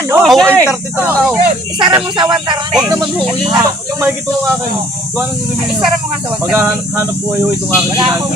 ano? Oo, 8.30 na ako. Isara mo sa 130. Huwag naman ho, yung mahigit ho ang akin. Gawa ng bibili. Isara mo nga sa 130. Maghahanap buhay ho itong aking ginagawa.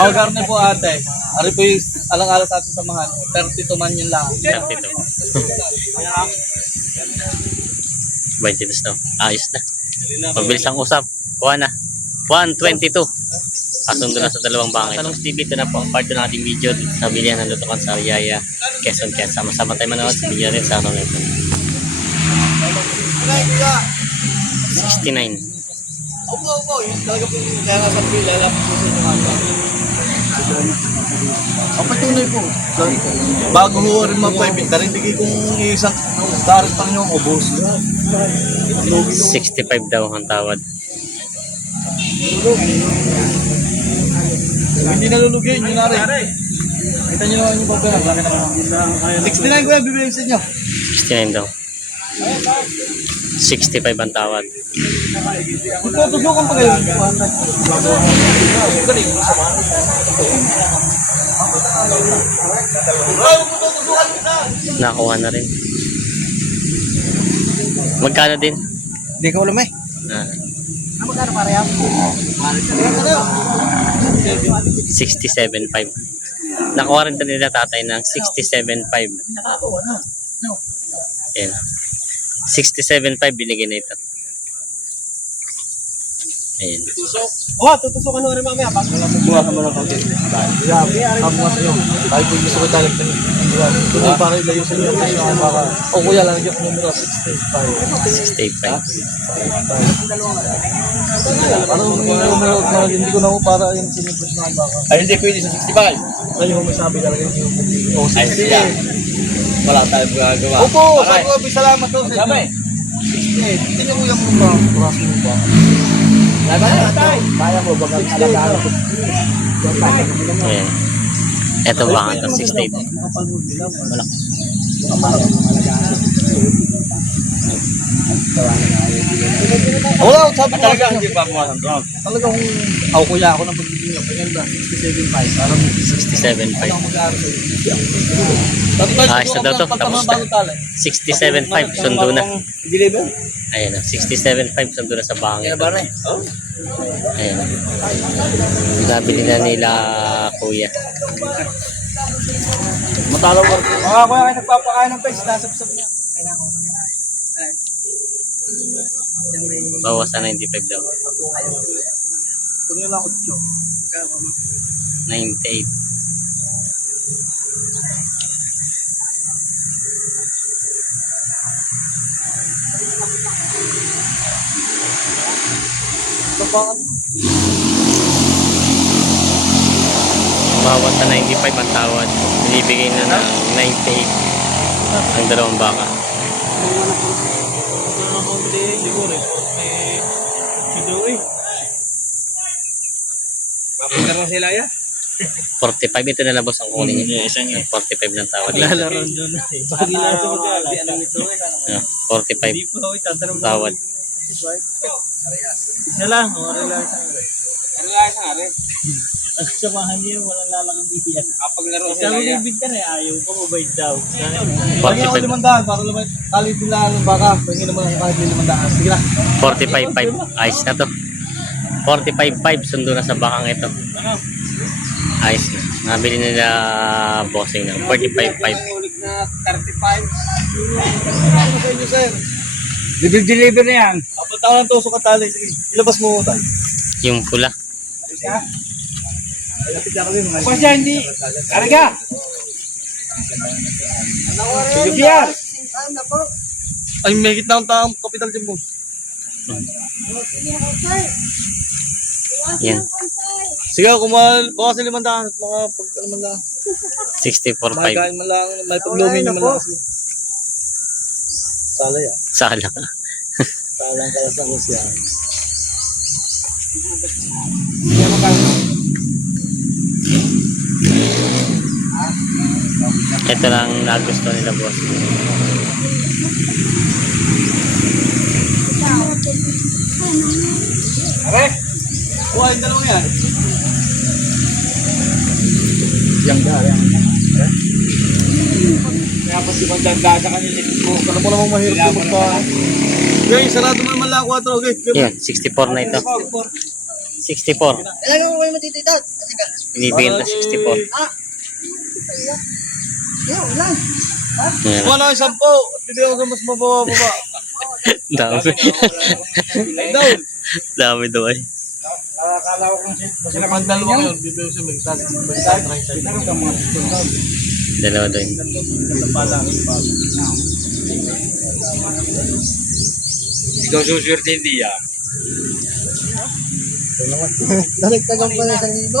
Ako garne po ate. Ari po yung alang-alang sa ating samahan. 32 man yun lang. 32. 22 daw. Ayos na. Pagbilis ang usap. Kuha na. 122. Kasundo na sa dalawang bangay. Tanong TV, ito na po ang part ng ating video dito sa bilihan ng Lutukan sa Riyaya, Quezon. Kaya sama-sama tayo manood sa video rin sa araw na ito. 69. Opo. Yung talaga po yung kaya nasa pila. Lalapit po sa inyo nga. Ang patunay po. Bago ho rin mapaibinta rin, bigay kong isang darit pa rin yung ubos. 65 daw ang tawad. Hindi nalulugin, yun na rin. Kita nyo naman yung papel. 69 ko yan, bibigay sa inyo. 69 daw. 65 ang tawad. Tutusukan pa kayo. Nakuha na rin. Magkano din? Hindi ka ulam eh. Ah, Magkano pareha? 67.5. Nakuha rin nila tatay ng 67.5. Ayan. 67.5 binigyan na ito. Ayan. Tutusukan mo rin mamaya. Buha ka mo ng konti. Grabe, kamuha sa'yo. Tayo po gusto ko talagang tanong. Para ilayo sa inyo. O kuya lang yung numero 65. 65. Ano yung numero? Hindi ko na po para yung sinipos na ang baka. Ay, hindi pwede sa 65. Dahil yung may sabi talaga yung o Ay, siya. Wala tayong gagawa. Opo, sabi ko, salamat po sa Sabi. inyo. Hindi niyo kuya mo ba? Kurasi mo ba? Kaya mo bagang alagaan ko. Ayan. Ito ba ang 68? Wala, sabi ko Talaga hindi pa pumasang drone. talagang ako kuya ako nang pagbibigyan ng paganda 67.5 para mo 67.5. mag-aaral sa iyo. Ayos na daw to. Tapos na. 67.5. Sundo na. Deliver? Ayan na. 67.5. Sundo na sa bangin. Oh. Ayan. Nabili na nila kuya. Matalaw ka. Mga kuya kayo nagpapakain ng pes, nasapsap niya. Bawas na 95 daw. Kung yun lang 8. 98. Bawas sa 95 ang tawad. Binibigay na ng 98 ang dalawang baka. Mapinta mo sila ya? 45 ito na labos ang kunin niya. Isang 45 ng tawad. Lalaron doon. Pag inasa mo ka, ano ito eh. 45 tawad. Isa lang, wala lang isang are. Ano lang isang are? Ang samahan niya, walang lalakang bibiyan. Kapag laro sila ya. Sabi ka na, ayaw ko, mabait daw. Pagin ako 500 para naman kalit nila ng baka. Pagin naman ako kahit 500. Sige na. 45.5. Ayos na to. 45.5 sundo na sa bakang ito. Ayos na. Nabili nila bossing ng 45.5. Ulit na 35. Ano sa inyo, sir? Deliver na yan. Apat ako ng tusok at tali. Sige, ilabas mo tayo. Yung pula. Pasya, hindi. Karga! Bigyan! Ay, may higit na ang taong kapital dyan, boss. Yan. Sige, kumakas sa 500 at mga pagkano man lang. 64.5. Magain man lang, may paglumi nyo man lang. Sala yan. Sala. Salang kalas ng kusyan. Ito lang nagusto nila boss. Are! Kuha yung dalawang yan. Yang da, yan. Kaya pa si Mandanda sa kanila. Alam mo namang mahirap yung magpa... Okay, sarado naman lang 4. Okay. Yan, 64 na ito. 64. Ilan mo kayo matitidad? Binibigyan na 64. Ilan? Yan. Wala ang 10. At hindi ako mas mababa. Dami. Down. Dami daw ay. Akala ko kung Kasi naman 2 yun. Bibigyan siya may tag. Dalawa doon. ikaw suswerte hindi yan. Daligtagan pa na 1,000.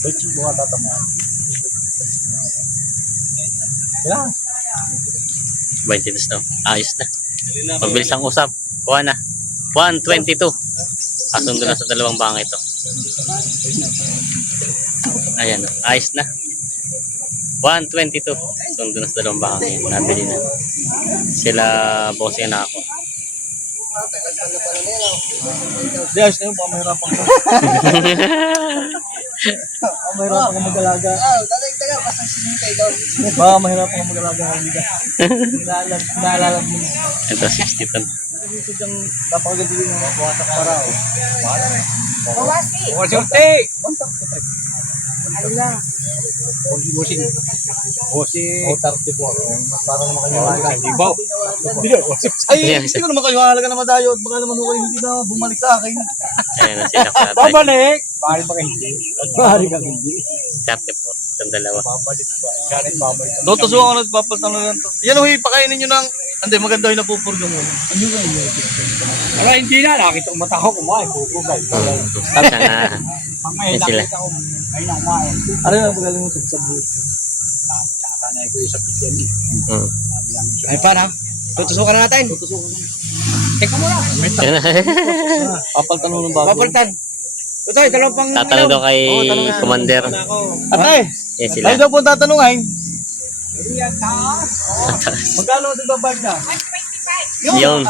Bechi ko tatamaan. Kailangan. 22 na. Ayos na. Pabilis ang usap. Kuha na. 122. Kasundo na sa dalawang bangka ito. Ayan. Ayos na. 122. Sundo na sa dalawang bangka ngayon. Nabili na. Sila bossing na ako. Di, ayos na yun. Baka mahirapan ko. Baka mahirapan ko mag-alaga. Daligtagan, basta sinintay daw. Baka mahirapan ko mag-alaga. Naalala mo. Ito 60 ton. Dito diyang napakagandili ng mga buhatak para. Bawasi. Surte! Ala. Bossing. O 30 po. Para naman kayo mahalaga. Ibaw. Ay, hindi ko naman kayo mahalaga na madayo. At baka naman ko hindi na bumalik sa akin. Ayan na sila tatay. Babalik! Bahal ba kayo hindi? Bahali ka hindi. 34. Itong dalawa. Babalik ba? Ganit babalik. Doto suwa ko nagpapaltan na lang to. Yan huy, pakainin nyo ng... Hindi, maganda yung napupurga mo. Ano ba yun? Wala, hindi na. Nakita ko mata ko kumain. Bubugay. Stop na nga. Pangay, Yan sila. nakita ko. Ay na kumain. Ano yung magaling mo sa buhay? Tsaka na ko yung sa pizza niya. Ay pa na. Tutusukan na natin. Teka mo na. Yan na. Papaltan mo ng bago. Papalitan. Tutoy, dalawang pang... Tatanong daw kay Commander. Ate, Yan sila. tayo daw po tatanungin. Magkano sa babag na? Yung.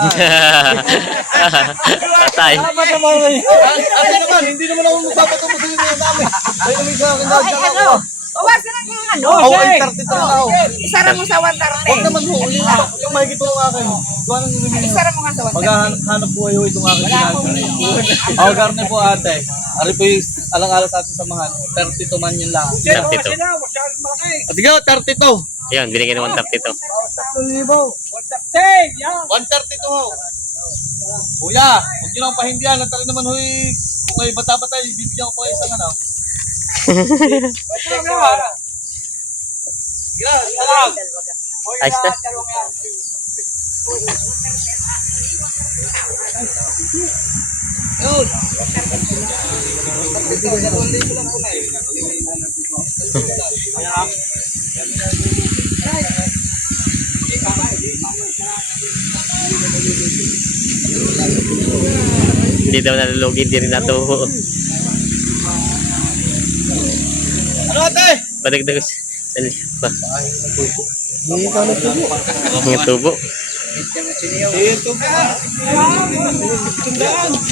Patay. Tama naman ngayon. Ate naman, hindi naman ako magpapatungkol sa inyo ng dami. Tayo naman sa akin dahil dyan ako. Bawasan na yung ano. Ako ay 30 na ako. Isara mo sa 130. Huwag naman ho, yung mahigit po ng akin. Gawa ng bibili nyo. Isara mo nga sa 130. Maghahanap po kayo itong aking ginagawa. Ako garne po ate. Ari po yung alang-alang sa ating samahan. 32 man yun lang. 32. At ikaw, 32. Yan, binigyan ng 132. 132 ho. Kuya, huwag nyo lang pahindihan. At naman huy, kung kayo bata-bata, bibigyan ko pa isang ano. Ayos na. Hindi daw nalulugi, hindi rin nato. Ano ate? Padagdag sa lipa. Ang tubo. Ito po.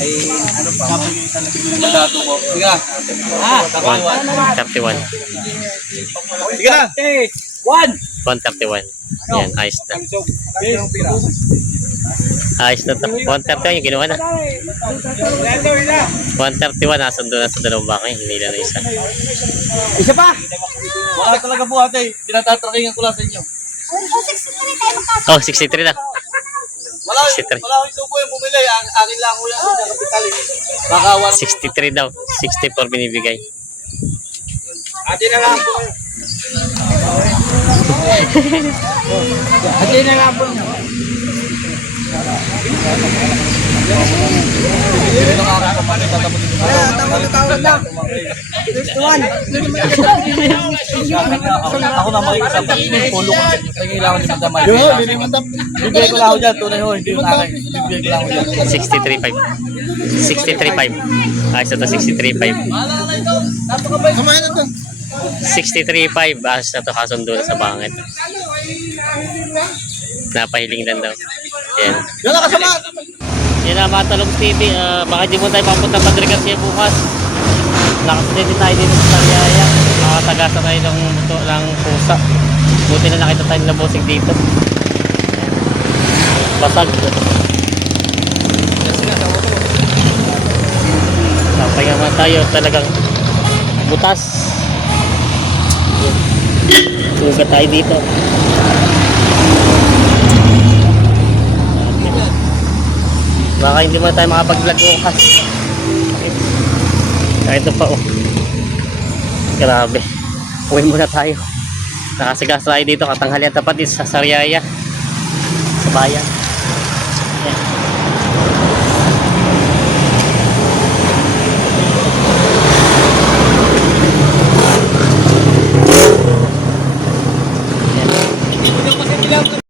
Ay, ano pa? Mandato mo. Sige na. 131. Sige na. 131. Yan, ayos na. Ayos na to. 131 yung ginawa na. 131, nasundo na sa dalawang baka. Hindi na isa. Isa pa. Wala talaga po ate. Tinatatrakingan ko lang sa inyo. Oh, 63 na. Wala, 63. wala ko ito po yung bumili. Akin lang ko yan sa kapital. Baka 63 daw. 64 binibigay. Ate na lang po. Ate na lang po. Tawad lang. Ako na makikisama. Tulong ko. Nangilangan ni Madam Mike. Yun, hindi naman dam. Bibigay ko lang ako dyan. Tunay ho, hindi yung akin. Bibigay ko lang ako dyan. 63.5. 63.5. Ayos na to, 63.5. Kumain na to. 63.5. Ayos na to, kasundo na sa bangit. Napahiling lang daw. Yan. Yan lang kasama. Yan na mga Talong TV. Baka di mo tayo papunta Padre Garcia bukas. Nakasunod din tayo dito sa Sariaya. nakasagasa tayo ng buto ng pusa. Buti na nakita tayo ng busing dito. Basag. Tapay naman tayo talagang butas. Sugat tayo dito. Baka hindi mo tayo makapag-vlog bukas. Ito pa oh. Grabe. Uwi muna tayo. Nakasigas tayo dito. Katanghalian tapat din sa Sariaya. Sa bayan. Ayan.